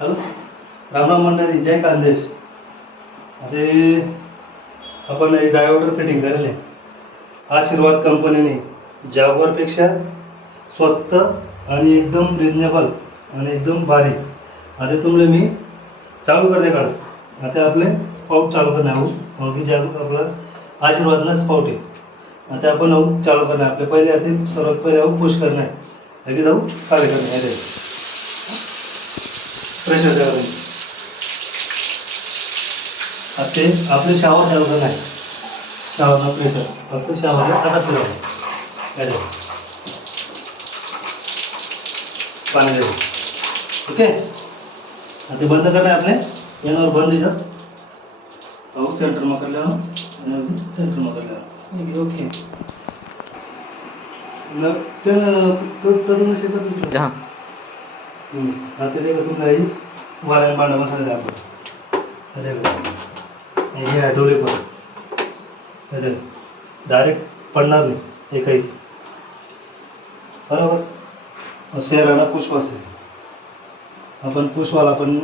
Hello, रामराम मंडळी, जय खानदेश. आता आपण एक डायव्हर्टर फिटिंग करेल आहे. आशीर्वाद कंपनीने जागवारपेक्षा स्वस्त आणि एकदम रिजनेबल आणि एकदम भारी. आता तुम्हाला मी चालू करते काढस. आता आपले स्पाउट चालू करणार आहोत. मग जाग आपला आशीर्वादना स्पाउट आहे. आता आपण चालू करणार. आपले पहिले आधी सर्वात पहिले पुश करणार आहे. लगेच खाली करणार आहे. प्रेशर द्यावं. आता आपले शावर चालू करणार आहे. शावरला प्रेशर फक्त शावरला आता फिरवलं पाणी द्यावं. ओके, आता बंद करणार आपले. यावर बंद दिसत पाहू. सेंटर में कर लेना, सेंटर में कर लेना. ओके, तो तरुण शेतात हां आता ते का तुम्हाला वाऱ्याने भांडा बसायला दाखव. अरे हे आठवले पण डायरेक्ट पडणार नाही एकही. बरोबर. शेराना पुष्वास आहे. आपण पुष्वाला आपण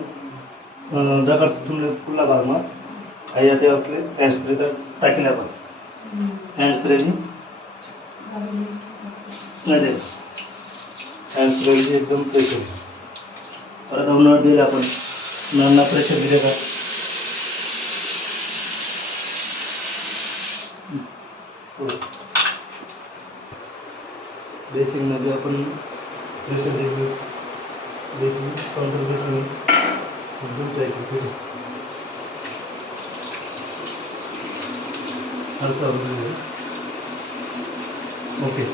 दगड तुम्ही खुला भाग मग आई आता आपले हँड स्प्रे तर टाकले. आपण हँड स्प्रेनी नाही दे. हँड स्प्रेची एकदम प्रेशर. परत नळ दिले आपण. नळना प्रेशर दिले का बेसिंग मध्ये आपण प्रेशर देतो. बेसिंग काउंटर बेसिंग एकदम प्रेशर असं. ओके.